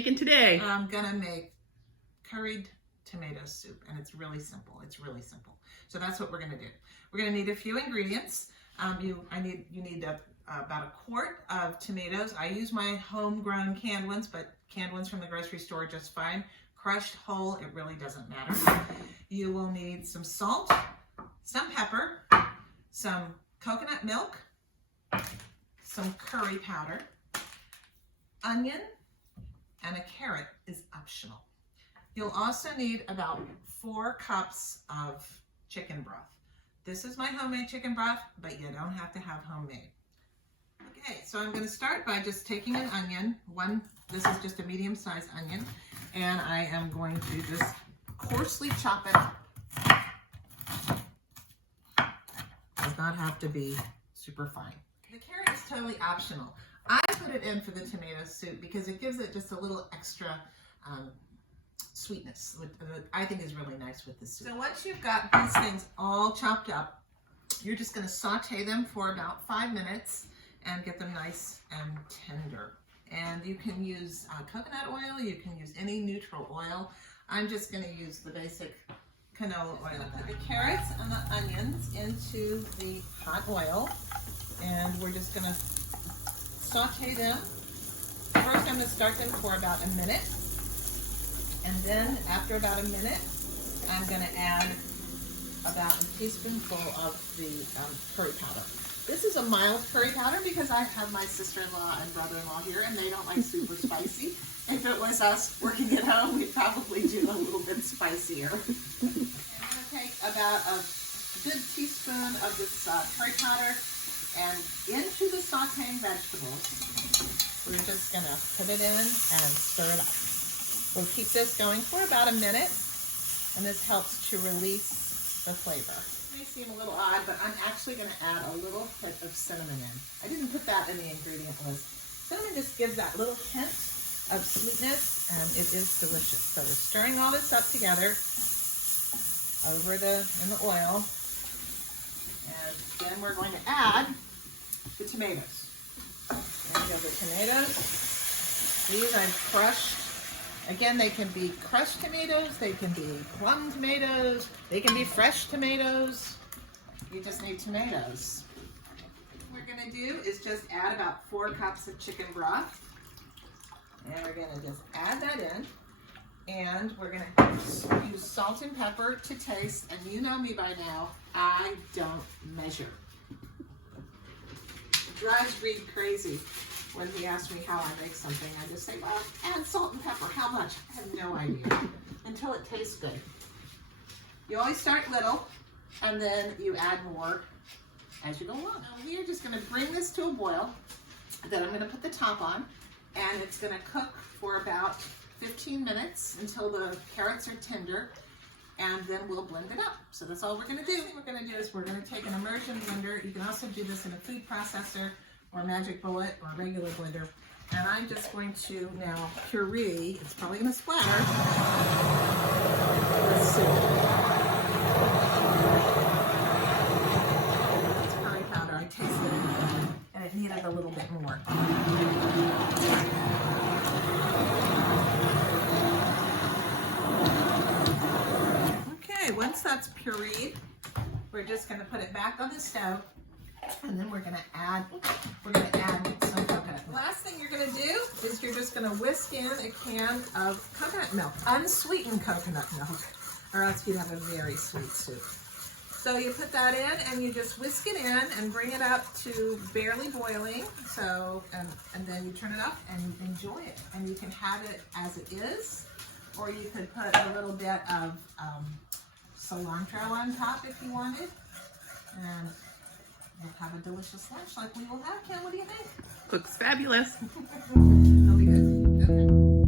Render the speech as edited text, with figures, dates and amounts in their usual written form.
making today? I'm gonna make curried tomato soup, and it's really simple. It's really simple. So that's what we're gonna do. We're gonna need a few ingredients. You need about a quart of tomatoes. I use my homegrown canned ones, but canned ones from the grocery store are just fine. Crushed whole, it really doesn't matter. You will need some salt, some pepper, some coconut milk, some curry powder, onion, and a carrot is optional. You'll also need about 4 cups of chicken broth. This is my homemade chicken broth, but you don't have to have homemade. Okay, so I'm going to start by just taking an onion. This is just a medium-sized onion, and I am going to just coarsely chop it up. Does not have to be super fine. The carrot is totally optional. I put it in for the tomato soup because it gives it just a little extra sweetness, which I think is really nice with the soup. So once you've got these things all chopped up, you're just going to saute them for about 5 minutes and get them nice and tender. And you can use coconut oil, you can use any neutral oil. I'm just going to use the basic canola oil. Put the carrots and the onions into the hot oil, and we're just going to saute them. First, I'm going to start them for about a minute, and then after about a minute, I'm going to add about a teaspoonful of the curry powder. This is a mild curry powder because I have my sister-in-law and brother-in-law here, and they don't like super spicy. If it was us working at home, we'd probably do a little bit spicier. I'm going to take about a good teaspoon of this curry powder and into the sauteing vegetables. We're just going to put it in and stir it up. We'll keep this going for about a minute, and this helps to release the flavor. It may seem a little odd, but I'm actually going to add a little hit of cinnamon in. I didn't put that in the ingredient list. Cinnamon just gives that little hint of sweetness, and it is delicious. So we're stirring all this up together in the oil, and then we're going to add the tomatoes. There we go, the tomatoes. These I've crushed. Again, they can be crushed tomatoes, they can be plum tomatoes, they can be fresh tomatoes. You just need tomatoes. What we're going to do is just add about 4 cups of chicken broth. And we're going to just add that in. And we're going to use salt and pepper to taste. And you know me by now, I don't measure. It drives Reed crazy when he asks me how I make something. I just say, well, add salt and pepper. How much? I have no idea until it tastes good. You always start little, and then you add more as you go along. Now we are just going to bring this to a boil. Then I'm going to put the top on, and it's going to cook for about 15 minutes until the carrots are tender, and then we'll blend it up. So that's all we're going to do. What we're going to do is we're going to take an immersion blender. You can also do this in a food processor or magic bullet or a regular blender. And I'm just going to now puree, it's probably going to splatter, the soup. It's curry powder, I tasted it, and it needed a little bit more. Okay, once that's pureed, we're just going to put it back on the stove. And then we're going to add some coconut milk. Last thing you're going to do is you're just going to whisk in a can of coconut milk, unsweetened coconut milk, or else you'd have a very sweet soup. So you put that in and you just whisk it in and bring it up to barely boiling. So, and then you turn it up and you enjoy it. And you can have it as it is, or you could put a little bit of cilantro on top if you wanted. And we'll have a delicious lunch like we will have. Kim, what do you think? Looks fabulous. That'll be good. Okay.